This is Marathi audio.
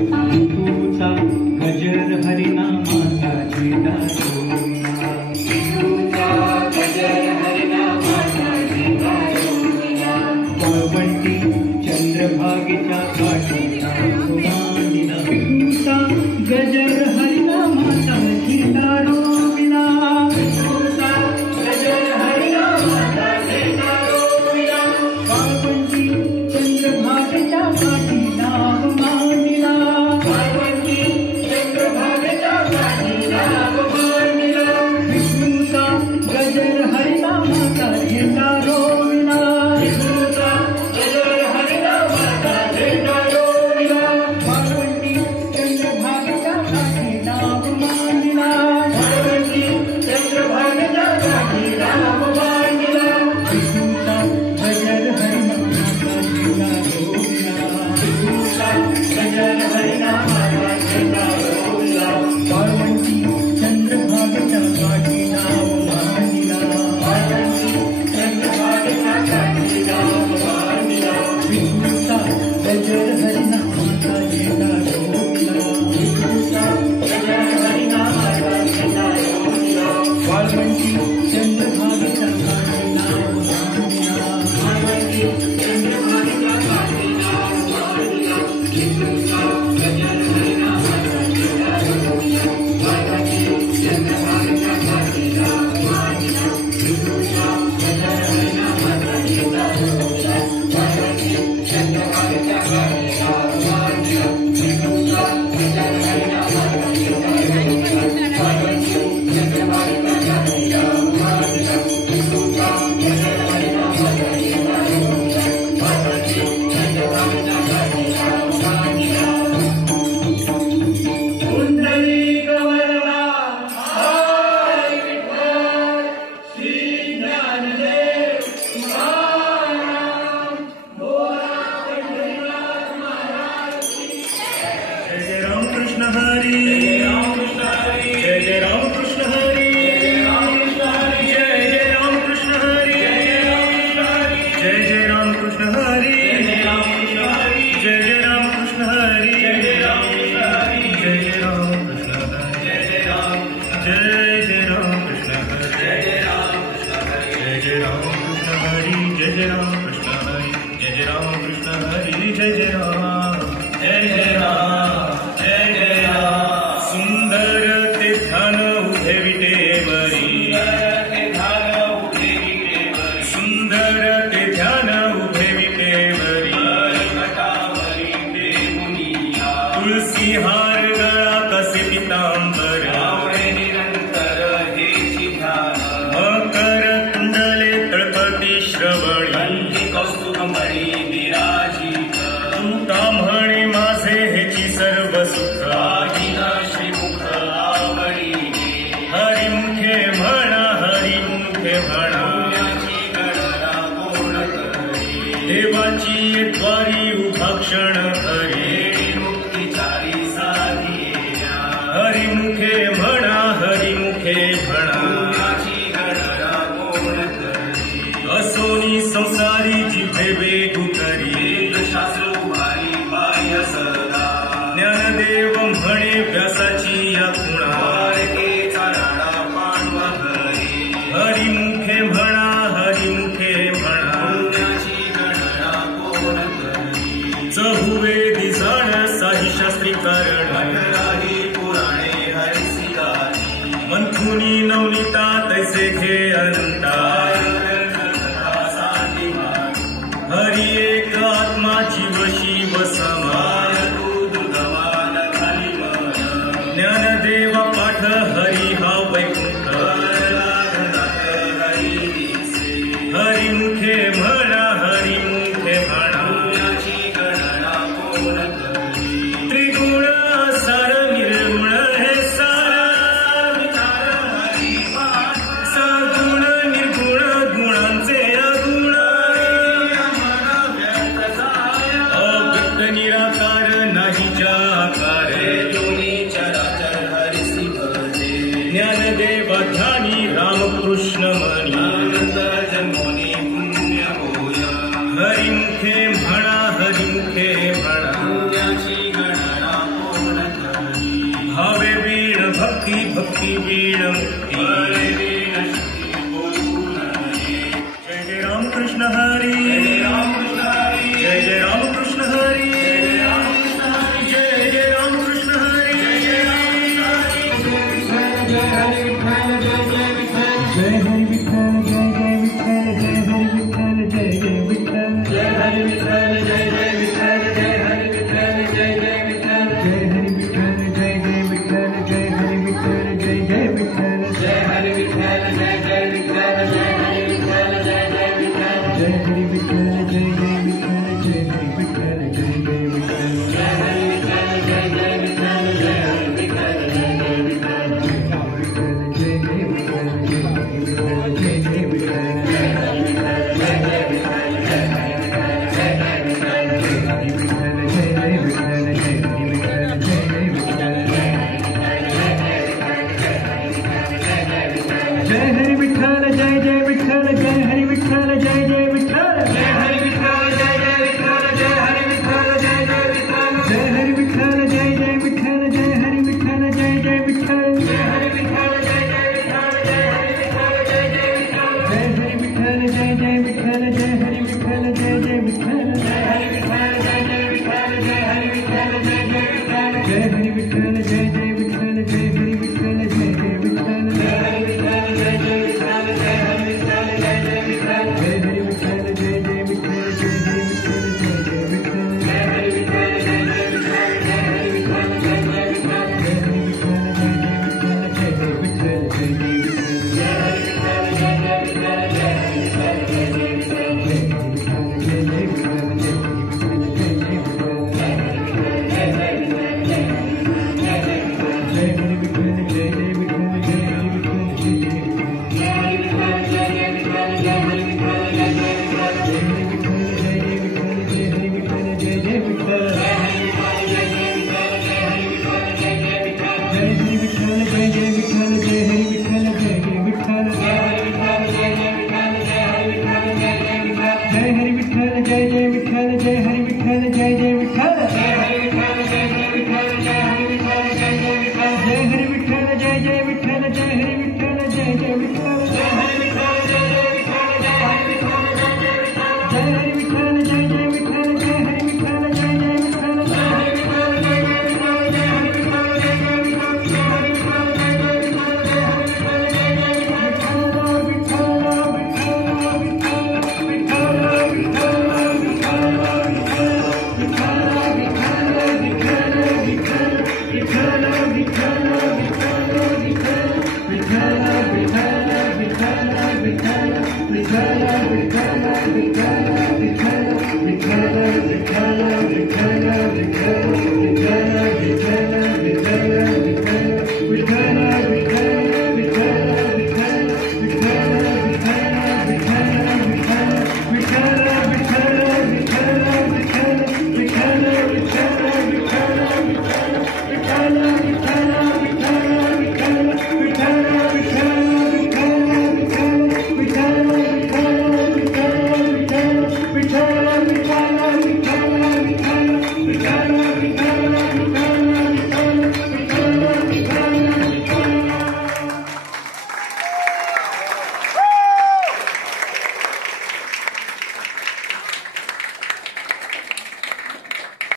विठूचा गजर हरिनामाचा छेडा सोडला, विठूचा गजर हरिनामाचा छेडा सोडला, वाळवंटी चंद्रभागेच्या काठीला मांडिला, विठूचा गजर हरिनामाचा छेडा रोविला, विठूचा गजर हरिनामाचा छेडा रोविला, वाळवंटी चंद्रभागेच्या काठीला मांडिला, वाळवंटी चंद्रभागेच्या काठीला मांडिला, विठूचा गजर हरिनामाचा छेडा रोविला, विठूचा गजर हरिनामाचा छेडा रोविला, वाळवंटी चंद्रभागेच्या काठीला मांडिला, वाळवंटी चंद्रभागेच्या काठीला मांडिला, विठूचा गजर हरिनामाचा छेडा रोविला, विठूचा गजर हरिनामाचा छेडा रोविला, वाळवंटी चंद्रभागेच्या काठीला मांडिला, वाळवंटी चंद्रभागेच्या काठीला मांडिला, विठूचा गजर हरिनामाचा छेडा रोविला, विठूचा गजर हरिनामाचा छेडा रोविला, वाळवंटी चंद्रभागेच्या काठीला मांडिला, वाळवंटी चंद्रभागेच्या काठीला मांडिला, विठूचा गजर हरिनामाचा छेडा रोविला, वाळवंटी चंद्रभागेच्या काठीला मांडिला, विठूचा गजर हरिनामाचा छेडा रोविला, वाळवंटी चंद्रभागेच्या काठीला मांडिला, विठूचा गजर हरिनामाचा छेडा रोविला, वाळवंटी चंद्रभागेच्या काठीला मांडिला, विठूचा गजर हरिनामाचा छेडा रोविला, वाळवंटी चंद्रभागेच्या काठीला मांडिला. पुंडलीकवरला हाय विठ्ठल, श्री ज्ञानदेव तुकाराम, बोला पंढरीनाथ महाराज की जय. जय रामकृष्ण हरी, जय रामकृष्ण हरी, जय जय रामकृष्ण हरी, जय रामकृष्ण हरी, जय जय रामकृष्ण हरी, जय जय रामकृष्ण हरी, जय जय रामकृष्ण हरी, जय जय रामकृष्ण हरी, जय जय रामकृष्ण हरी, जय जय रामकृष्ण हरी, जय जय रामकृष्ण हरी, जय जय रामकृष्ण हरी, जय जय रामकृष्ण हरी, जय जय रामकृष्ण हरी, जय जय राम, जय जय राम, जय जय राम. सुंदर ते ध्यान उभे विटेवरी, सुंदर ते ध्यान उभे विटेवरी, तुलसी हार गळा कसे पितांबर, मकर कुंडले तळपती श्रवणी, तुका म्हणे माझे हेची सर्व सुख, हरिमुखे म्हणा, हरिमुखे म्हणा, देवाची द्वारी उभा क्षण हरी, हरिमुखे म्हणा, हरिमुखे म्हणा, असोनी संसारी जिभे वेगू करी, ज्ञानदेव म्हणे व्यासाची या खुणा, हरिमुखे म्हणा, हरिमुखे म्हणा, चहुवेदी जाण साही शास्त्री कारण, मंथुनी नवनीता तैसे घे अनंता, हरि एक आत्मा जीव शिव समान, ज्ञानदेवा पाठ हरि हा वैकुंठ, हरिमुखे म्हणा, हरिमुखे म्हणा, त्रिगुण सार निर्गुण हे सार, सगुण निर्गुण गुणांचे अगुण, अव्यक्त निराकार नाही जाकार, ज्ञानदेव ध्यानी रामकृष्ण मणी, हरिमुखे म्हणा, हरिमुखे म्हणा, की वीण